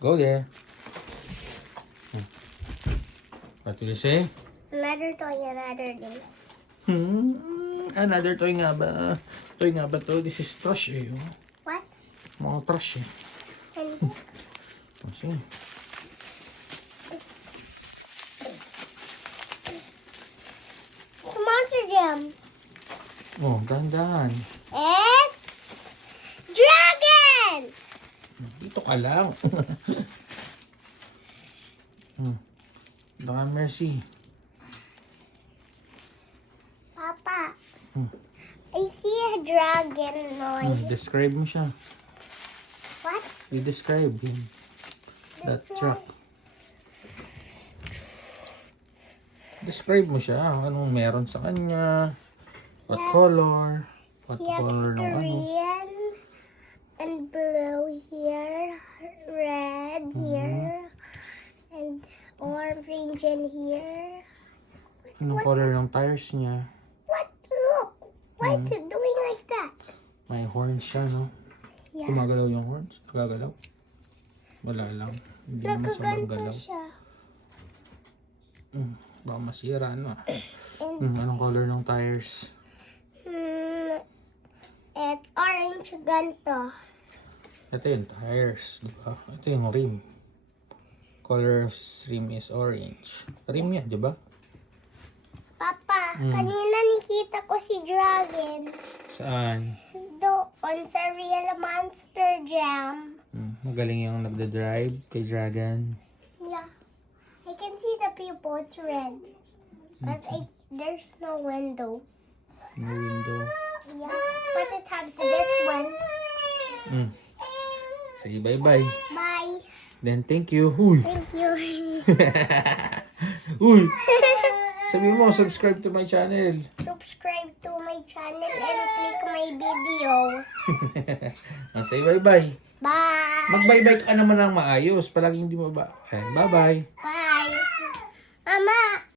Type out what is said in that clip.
Go there. What will you say? Another toy, another day. Another toy nga ba? Toy nga ba to? This is trash eh. Oh. What? Mga trash eh. And Kasi. Monster Jam. Oh, dahan-dahan. And Dragon! Dito ka lang. Baka Mercy. Papa, I see a dragon noise. Describe mo siya. What? You describe him. That truck. Describe mo siya. Anong meron sa kanya? What color? What He has color ng ano? green and blue here, red here, and orange in here. Anong color ng tires niya? What? Look! Why is it doing like that? May horns siya, no? Yeah. Gumagalaw yung horns? Gagalaw? Wala lang. Hindi naman siya Nagkaganto magalaw. siya. Baka masira, no? And Anong color ng tires? it's orange ganto. Ito yung tires, di ba? Ito yung rim. Color of rim is orange. Rim yan, di ba? Papa, kanina nakita ko si Dragon Saan? doon sa Real Monster Jam. Magaling yung nagda-drive kay Dragon. Yeah. I can see the people, it's red. But there's no windows. No window. Yeah. But it has this one. Say bye-bye. Bye. Then thank you. Uy! Thank you. Uy! Sabi mo, subscribe to my channel. Subscribe to my channel and click my video. Say bye-bye. Bye. Mag-bye-bye ka naman ng maayos. Palaging hindi mo ba? Bye-bye. Bye. Mama.